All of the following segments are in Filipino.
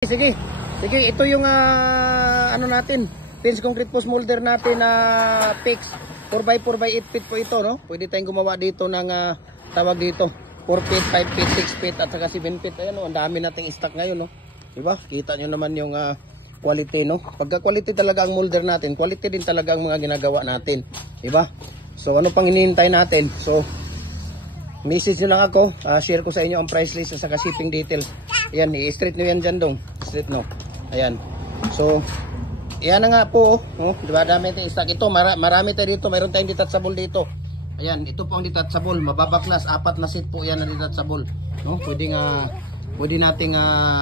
Sige, sige, ito yung ano natin, fence concrete post molder natin na fix 4x4 by 8 feet po ito, no? Pwede tayong gumawa dito ng tawag dito 4 feet, 5 feet, 6 feet at saka 7 feet. Ayan, no? Ang dami nating stock ngayon, no? Diba? Kita nyo naman yung quality, no? Pagka quality talaga ang molder natin, quality din talaga ang mga ginagawa natin, diba? So ano pang hinihintay natin? So message nyo lang ako, share ko sa inyo ang price list at saka shipping details. Ayan, i-straight nyo yan dyan dong. Straight no. Ayan. So, yan na nga po. Oh, diba, dami tayong stock. Ito, marami tayo dito. Mayroon tayong detachable dito. Ayan, ito po ang detachable. Mababaklas. 4 na set po yan na detachable. No? Pwede nating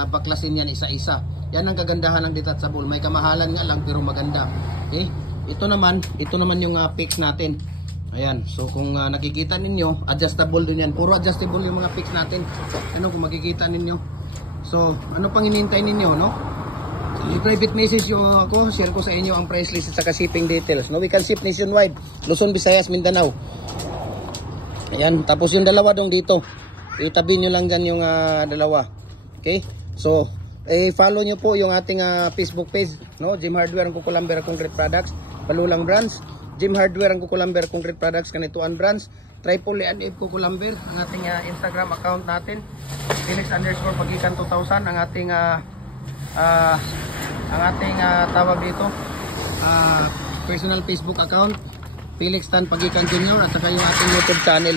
baklasin yan isa-isa. Yan ang kagandahan ng detachable. May kamahalan nga lang pero maganda. Okay? Ito naman yung fix natin. Ayan, so kung nakikita ninyo, adjustable din yan. Puro adjustable yung mga fix natin. Ano kung makikita ninyo. So, ano pang hinihintay ninyo, no? I-private message yung ako, share ko sa inyo ang price list at saka shipping details. No, we can ship nationwide. Luzon, Visayas, Mindanao. Ayan, tapos yung dalawa dong dito. Itabi nyo lang dyan yung dalawa. Okay? So, follow nyo po yung ating Facebook page, no? Jim Hardware ang Kukulamber Concrete Products, Palulang Branch. Jim Hardware ang Kukulamber Concrete Products, Kanituan Branch. Triple and F Kukulamber ang ating Instagram account natin. Felix_Pagikan 2000 ang ating tawag dito personal Facebook account. Felix Tan Pagikan Jr. at saka yung ating YouTube channel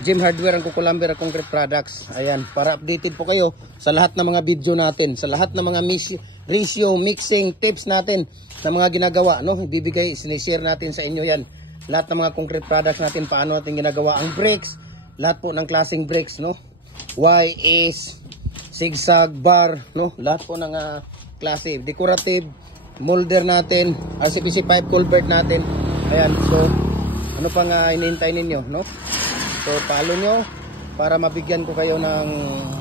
Jim Hardware ang Kukulamber Concrete Products. Ayan, para updated po kayo sa lahat ng mga video natin, sa lahat ng mga ratio, mixing, tips natin na mga ginagawa, no? Ibibigay, sinishare natin sa inyo yan. Lahat ng mga concrete products natin, paano natin ginagawa ang brakes, lahat po ng klaseng brakes, no? YS, zigzag, bar, no? Lahat po ng klase, decorative, molder natin, RCPC pipe culvert natin. Ayan, so ano pang inihintay ninyo, no? So follow nyo para mabigyan ko kayo ng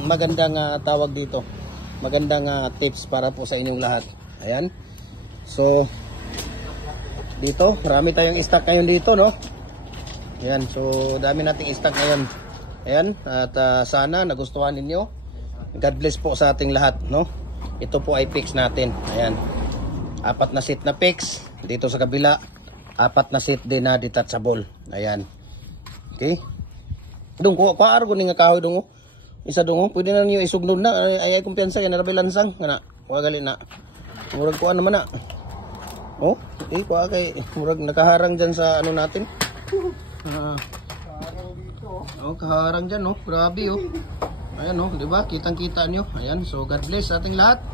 magandang tawag dito, magandang tips para po sa inyong lahat. Ayan, so dito, marami tayong stock ngayon dito, no? Ayan, so dami nating stock ngayon. Ayan, at sana nagustuhan ninyo. God bless po sa ating lahat, no? Ito po ay fix natin. Ayan, 4 na set na fix. Dito sa kabila, 4 na set din na detachable. Ayan, okay. Dong, kuha argo ni nga kahoy dong. Isa dong, pwede na niyo isugnod na. Ay kumpiyansa yan, narabilansang. Kana, kuha gali na. Murag kuha naman na. Oh, kuha kay murag nakaharang dyan sa ano natin. Oh, kaharang dyan, no? Grabe, oh. Ayan, no? Diba? Kitang-kita nyo. Ayan, so God bless sa ating lahat.